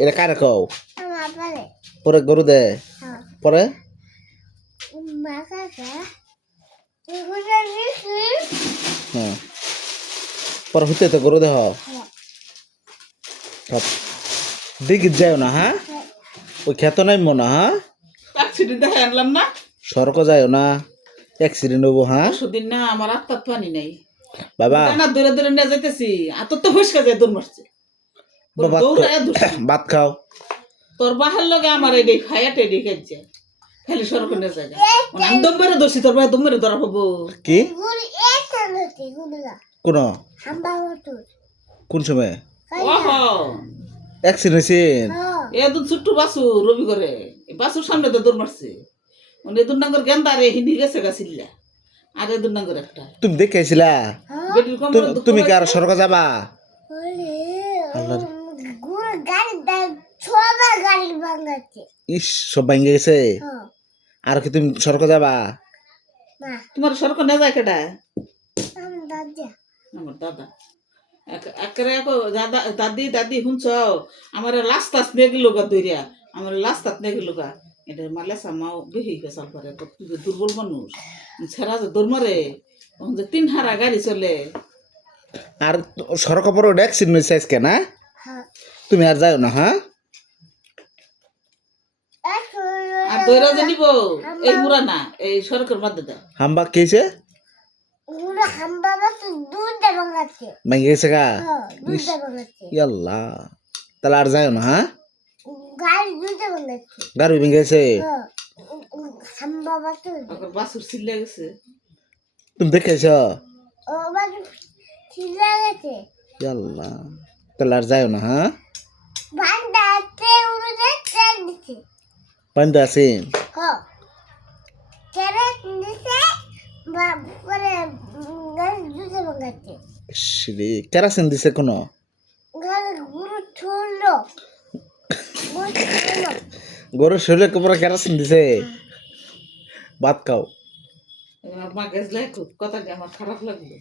এটা কারে কও আমার পারে পরে গরু দে হ্যাঁ পরে মা কাকা এগুলো দিছি হ্যাঁ পরে হইতে তো গরু দেহ হ্যাঁ সব দিকে যাও না হ্যাঁ ওই খেত নাই মনে হ্যাঁ অ্যাক্সিডেন্ট দেখে আনলাম না সড়ক যাও না অ্যাক্সিডেন্ট হবো হ্যাঁ পরশুদিন না আমার আত্মার পানি নাই বাবা না ধরে ধরে নিয়ে যাইতেছি আত্মার তো হুসকা যায় দৌড় মারছে বাবা দৌড়ায় ধরছি ভাত খাও তোর বাহার লগে আমার এডি খাইয়াতে এডি খাইছে খালি সড়ক নিয়ে যায় আমি দম মেরে ধরছি তোর ভাই দম মেরে ধরা হবো কি গুলি একটা নতি গুলা কোন হাম্বা হতো কোন সময় ওহ অ্যাক্সিডেন্ট হয়েছে হ্যাঁ এদুন ছোট্ট বাসু রবি করে বাসুর সামনে তো দৌড় মারছে মানে এদুন নাঙ্গর গেন্দা রে হিন্দি গেছে গাছিল্লা আর এদুন নাঙ্গর একটা তুমি দেখে আইছিলা বেটির কম তুমি কি আর সড়ক যাবা ওরে আল্লাহ গুড় গাড়ি ছোবা গাড়ি ভাঙাচ্ছে ইস সব ভাঙ্গে গেছে হ্যাঁ আর কি তুমি সড়ক যাবা না তোমার সড়ক নিয়ে যায় কেডা আমি দাদা আমার দাদা একেবারে দাদা দাদি দাদি শুনছ আমার লাস্ট তাস নিয়ে গেল গা দইরা আমার লাস্ট তাত নিয়ে গেল গা এটা মালেসা মাও বেশি গেছাল পারে তুই যে দুর্বল মানুষ ছেড়া যে দৌড় মারে তখন যে 3 হারা গাড়ি চলে আর সড়ক পর অ্যাক্সিডেন্ট হয়েছে আজকে না হ্যাঁ তুমি আর যাও না হ্যাঁ আর দইরা যে নিব এই মুরা না এই সড়কের মধ্যে দেয় হাম্বা কেছে গুড় হাম্বা তো দুধ ভাঙাচ্ছে ভাঙ্গে গেছে গা হ্যাঁ দুধ ভাঙাচ্ছে ইয়াল্লা তাহলে আর যাও না হ্যাঁ গাড়ি দুধ ভাঙাচ্ছে গাড়ি ভেঙে গেছে হ্যাঁ হাম্বা তো ওর বাসুর সিলে গেছে তুমি দেখেছ ও বাজু ছিলা গেছে ইয়াল্লা তাহলে আর যাও না হ্যাঁ বান্দাতে উড়ে তেল দিছে পান্দা আছেন হ্যাঁ তেল দিছে পরে গাড়ি দুধ ভাঙাচ্ছে শ্রী কেরাসিন দিছে কোনো গাড়ি গুড় ছুড়লো গুড় ছুড়লো গরুর শরীরে কোমরা কেরাসিন দিছে ভাত খাও মা গেছলে কথাটা আমার খারাপ লাগলো